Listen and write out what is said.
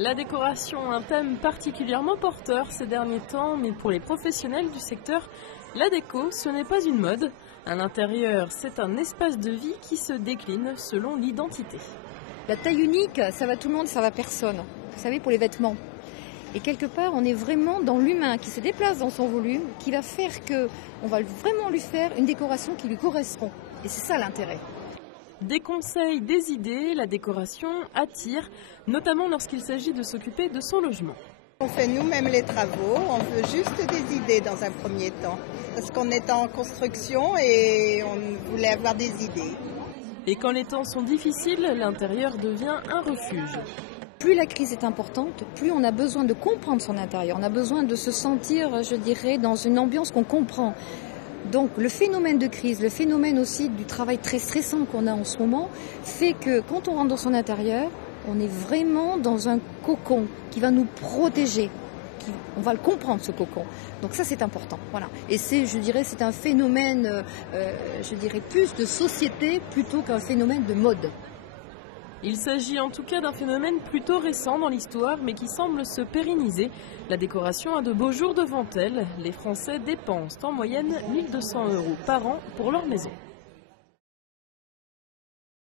La décoration, un thème particulièrement porteur ces derniers temps, mais pour les professionnels du secteur, la déco, ce n'est pas une mode. Un intérieur, c'est un espace de vie qui se décline selon l'identité. La taille unique, ça va tout le monde, ça va personne. Vous savez, pour les vêtements. Et quelque part, on est vraiment dans l'humain qui se déplace dans son volume, qui va faire qu'on va vraiment lui faire une décoration qui lui correspond. Et c'est ça l'intérêt. Des conseils, des idées, la décoration attire, notamment lorsqu'il s'agit de s'occuper de son logement. On fait nous-mêmes les travaux, on veut juste des idées dans un premier temps. Parce qu'on est en construction et on voulait avoir des idées. Et quand les temps sont difficiles, l'intérieur devient un refuge. Plus la crise est importante, plus on a besoin de comprendre son intérieur. On a besoin de se sentir, je dirais, dans une ambiance qu'on comprend. Donc le phénomène de crise, le phénomène aussi du travail très stressant qu'on a en ce moment, fait que quand on rentre dans son intérieur, on est vraiment dans un cocon qui va nous protéger. On va le comprendre, ce cocon. Donc ça, c'est important. Voilà. Et je dirais, c'est un phénomène, je dirais, plus de société plutôt qu'un phénomène de mode. Il s'agit en tout cas d'un phénomène plutôt récent dans l'histoire, mais qui semble se pérenniser. La décoration a de beaux jours devant elle. Les Français dépensent en moyenne 1 200 € par an pour leur maison.